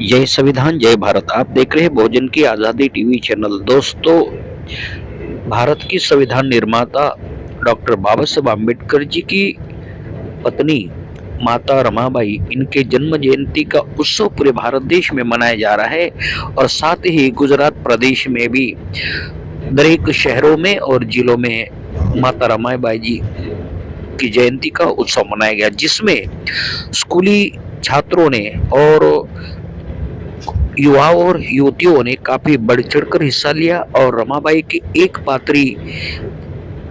जय संविधान जय भारत। आप देख रहे हैं बहुजन की आज़ादी टीवी चैनल। दोस्तों, भारत की संविधान निर्माता डॉक्टर बाबा साहब आम्बेडकर जी की पत्नी माता रमाबाई, इनके जन्म जयंती का उत्सव पूरे भारत देश में मनाया जा रहा है और साथ ही गुजरात प्रदेश में भी दरेक शहरों में और जिलों में माता रमाबाई जी की जयंती का उत्सव मनाया गया, जिसमें स्कूली छात्रों ने और युवाओं और युवतियों ने काफी बढ़ चढ़कर हिस्सा लिया और रमाबाई के एक पात्री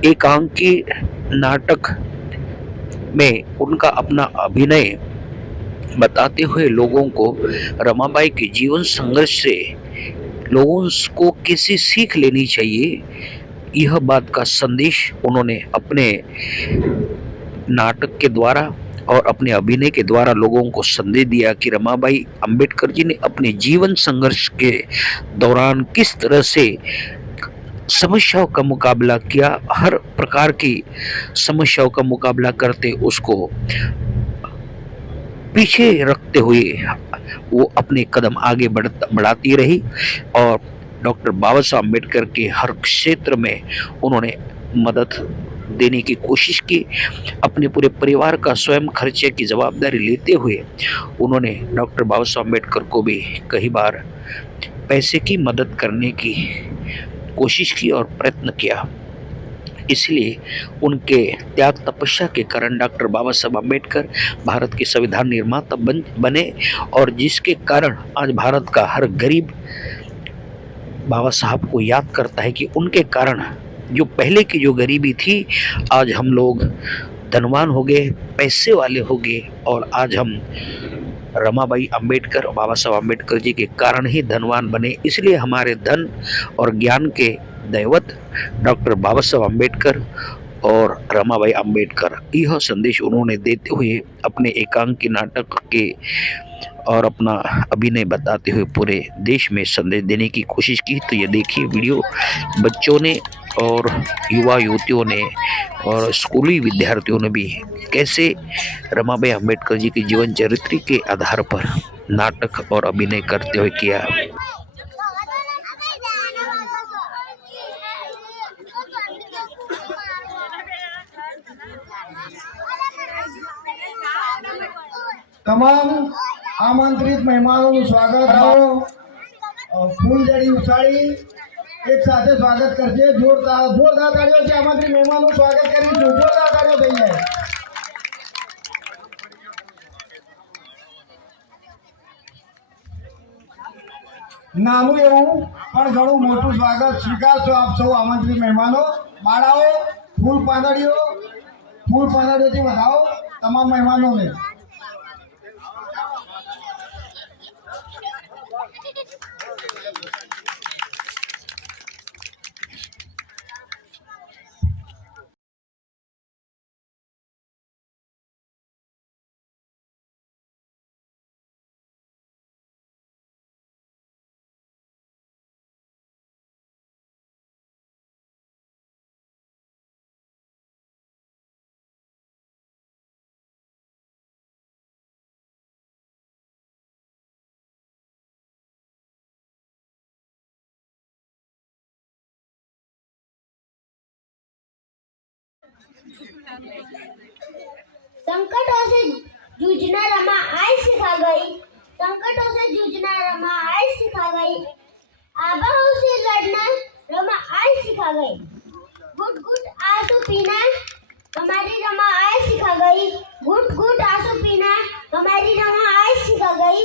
एकांकी नाटक में उनका अपना अभिनय बताते हुए लोगों को रमाबाई के जीवन संघर्ष से लोगों को कैसी सीख लेनी चाहिए, यह बात का संदेश उन्होंने अपने नाटक के द्वारा और अपने अभिनय के द्वारा लोगों को संदेश दिया कि रमाबाई अंबेडकर जी ने अपने जीवन संघर्ष के दौरान किस तरह से समस्याओं का मुकाबला किया। हर प्रकार की समस्याओं का मुकाबला करते उसको पीछे रखते हुए वो अपने कदम आगे बढ़ाती रही और डॉक्टर बाबा साहब अम्बेडकर के हर क्षेत्र में उन्होंने मदद देने की कोशिश की। अपने पूरे परिवार का स्वयं खर्चे की जवाबदारी लेते हुए उन्होंने डॉक्टर बाबा साहब अम्बेडकर को भी कई बार पैसे की मदद करने की कोशिश की और प्रयत्न किया। इसलिए उनके त्याग तपस्या के कारण डॉक्टर बाबा साहब अम्बेडकर भारत के संविधान निर्माता बने और जिसके कारण आज भारत का हर गरीब बाबा साहब को याद करता है कि उनके कारण जो पहले की जो गरीबी थी, आज हम लोग धनवान हो गए, पैसे वाले हो गए और आज हम रमाबाई अंबेडकर और बाबा साहब अम्बेडकर जी के कारण ही धनवान बने। इसलिए हमारे धन और ज्ञान के दैवत डॉक्टर बाबा साहब अम्बेडकर और रमाबाई अंबेडकर, यह संदेश उन्होंने देते हुए अपने एकांकी नाटक के और अपना अभिनय बताते हुए पूरे देश में संदेश देने की कोशिश की। तो ये देखिए वीडियो, बच्चों ने और युवा युवतियों ने और स्कूली विद्यार्थियों ने भी कैसे रमाबाई अंबेडकर जी के जीवन चरित्र के आधार पर नाटक और अभिनय करते हुए किया। તમામ આમંત્રિત મહેમાનોનું સ્વાગત કરો। ફૂલઝડી ઉછાળી એક સાથે સ્વાગત કરજે। જોરદાર તાળીઓથી આમંત્રિત મહેમાનોનું સ્વાગત કરીશું। જોરદાર તાળીઓ થઈ જાય। નાનું એવું પણ ઘણું મોટું સ્વાગત સ્વીકારશો આપ સૌ આમંત્રિત મહેમાનો। બાળાઓ ફૂલ પાંદડીઓથી વધાવો તમામ મહેમાનોને। संकटों से जूझना रमा आई सिखा गई। संकटों से जूझना रमा आई सिखा गई। आबाओं से लड़ना रमा आई सिखा गई। घुट घुट आंसू पीना हमारी रमा आई सिखा गई। घुट घुट आंसू पीना हमारी रमा आई सिखा गई।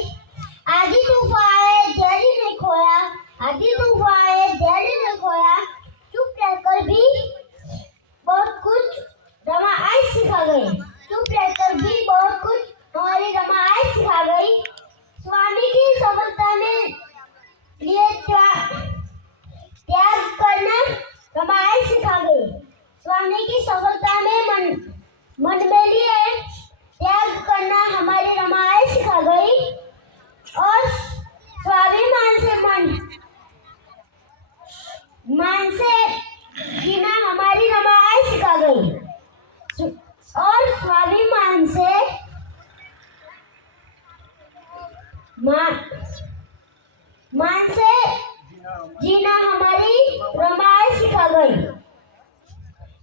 आधी तूफान आए धैर्य नहीं खोया। आधी तूफान आए धैर्य नहीं खोया। चुप रहकर भी बहुत कुछ रमा आई सिखा गई। चुप रहकर भी बहुत कुछ हमारी रमा आई सिखा गई। स्वामी की सफलता में लिए त्याग करना रमा आई सिखा गई। स्वामी की सफलता में मन में लिए त्याग करना हमारी रमा आई सिखा गई और स्वाभिमान से मान से जीना हमारी रमा आई सिखा गई और स्वाभिमान से मान से जीना हमारी रमाई सिखा गई।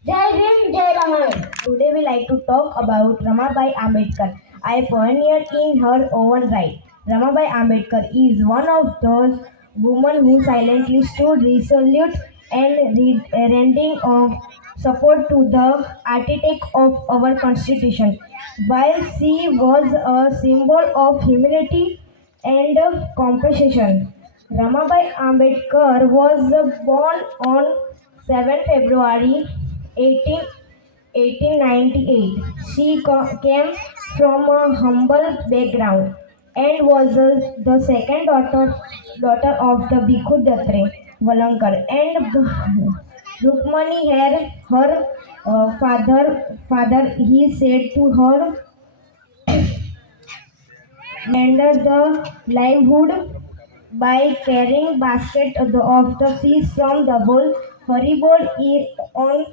जय भीम जय Ramayan. Today we like to talk about Ramabai Ambedkar, a pioneer in her own right. Ramabai Ambedkar is one of those women who silently stood resolute and rending of support to the architect of our constitution. While she was a symbol of humility and compassion, Ramabai Ambedkar was born on 7 February 1898. She came from a humble background and was the second daughter of the Bhikhu Datre Valankar and Rukmani had her father. He said to her, render the livelihood by carrying basket of the fish from the bowl. Haribol on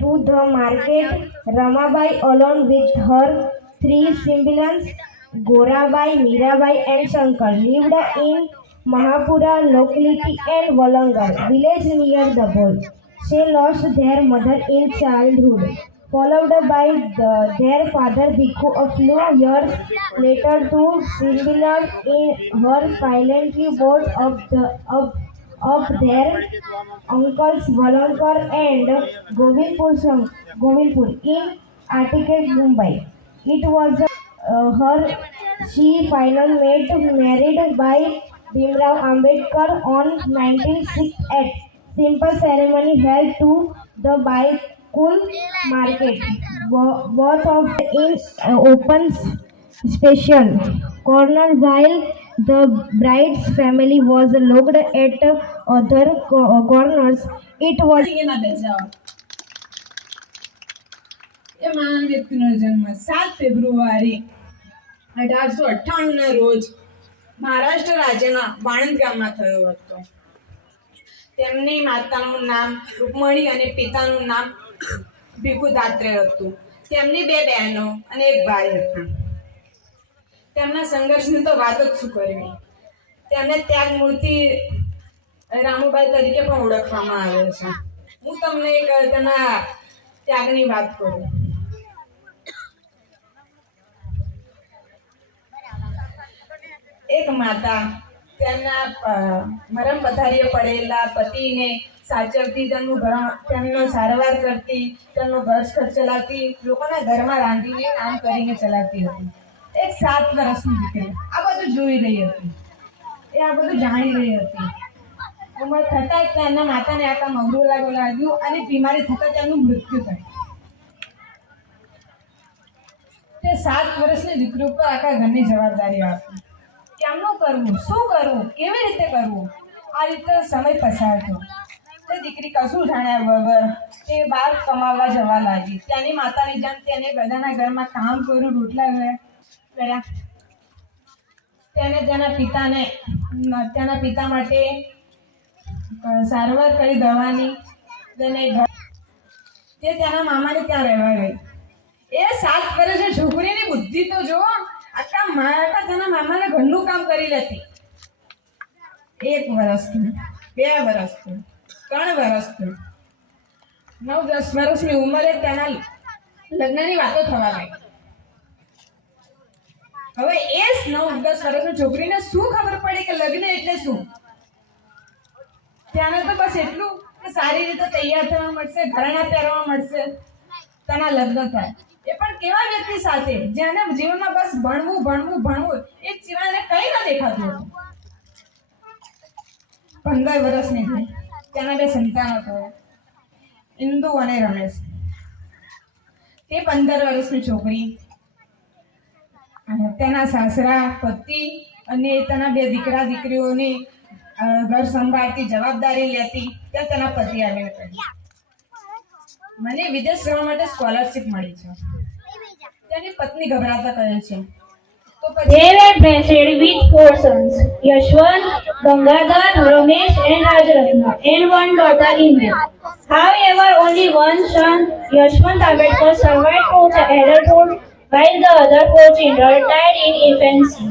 to the market. Ramabai, along with her three siblings, Gorabai, Mirabai, and Shankar, lived in Mahapura locality and Walangar village near the bowl. She lost their mother in childhood, followed by their father Bhikkhu a few years later. Two siblings in her silently brought up their uncles Valankar and Govindpur in Arctic Mumbai. It was her she finally married by Bhimrao Ambedkar on 1906 at simple ceremony held to the Baikul market. Both of in open special corner while the bride's family was locked at other corners. It was એ મહાન વ્યક્તિનો જન્મ 7 ફેબ્રુઆરી 1898 ના રોજ મહારાષ્ટ્ર રાજ્યના વાણંદ ગામમાં થયો હતો. તેમની માતાનું નામ રૂકમણી અને પિતાનું નામ ભીખુ દાત્રે હતું. તેમની 2 બહેનો અને 1 ભાઈ હતા. તેમના સંઘર્ષની તો વાત જ શું કરવી. તેમને ત્યાગમૂર્તિ રામુબાઈ તરીકે પણ ઓળખવામાં આવે છે. હું તમને એક તેમના ત્યાગની વાત કરું. એક માતા તેમના મરમ પથારીએ પડેલા પતિને સાચવતી, તેમનો સારવાર કરતી, તેમનો ઘર ચલાવતી, લોકોના ઘરમાં રાંધીને કામ કરીને ચલાવતી હતી. એક 7 વર્ષની દીકરી આ બધું જોઈ રહી હતી, એ આ બધું જાણી રહી હતી. ઉંમર થતાં જ તેમના માતાને આખા મગરું લાગ્યું અને બીમારી થતાં તેમનું મૃત્યુ થયું. તે 7 વર્ષની દીકરી ઉપર આખા ઘરની જવાબદારી આપી. કેમનું કરવું, શું કરવું, કેવી રીતે કરવું, આ રીતે સમય પસાર થયો. તે દીકરી કશું જાણ્યા વગર તે બહાર કમાવા જવા લાગી. ત્યાંની માતાની જેમ તેને બધાના ઘરમાં કામ કર્યું, રોટલા કર્યા. તેને તેના પિતા માટે સારવાર કરી દવાની. તેને તે તેના મામાને ત્યાં રહેવા ગઈ. એ 7 વર્ષની છોકરીની બુદ્ધિ તો જુઓ, આખા તેના મામાને ઘરનું કામ કરી લેતી. 1 વર્ષથી, 2 વર્ષથી, 3 વર્ષથી, 9-10 વર્ષની ઉંમરે તેના લગ્નની વાતો થવા લાગી. હવે એ 9-10 વર્ષની છોકરીને શું ખબર પડી કે લગ્ન એટલે શું? ત્યાંને તો બસ એટલું કે સારી રીતે તૈયાર થવા મળશે, ઘરેણાં પહેરવા મળશે, તેના લગ્ન થાય. એ પણ કેવા વ્યક્તિ સાથે જેને જીવનમાં બસ ભણવું ભણવું ભણવું, એ સિવાય કંઈ ન દેખાતું હતું. 15 વર્ષની થઈ. તેના 2 સંતાનો થયા, ઇન્દુ અને રમેશ. તે 15 વર્ષની છોકરી તેના સાસરા, પતિ અને તેના 2 દીકરા દીકરીઓની ઘર સંભાળતી, જવાબદારી લેતી. ત્યાં તેના પતિ આવ્યા હતા. મને વિદેશ જવા માટે સ્કોલરશિપ મળી છે. તેની પત્ની ગભરાતા કહે છે They were blessed with 4 sons, Yashwant, Gangadhar, Ramesh and Rajaratna, and 1 daughter Indu. However, only one son, Yashwant Ambedkar, survived to adulthood while the other 4 children died in infancy.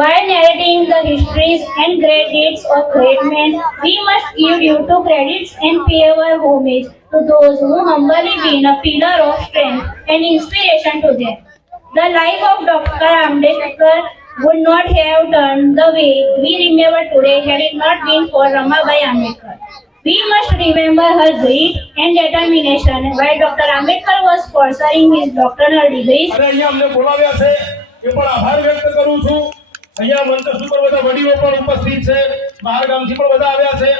While narrating the histories and great deeds of great men, we must give due to credits and pay our homage to those who humbly been a pillar of strength and inspiration to them. The life of Dr. Ambedkar would not have turned the way we remember today had it not been for Ramabai Ambedkar. We must remember her grit and determination while Dr. Ambedkar was pursuing his doctoral degrees. અને અહીંયા અમને બોલાવ્યા છે એ પણ આભાર વ્યક્ત કરું છું. અહીંયા મંચ ઉપર બધા વડીલો પણ ઉપસ્થિત છે, બહાર ગામથી પણ બધા આવ્યા છે.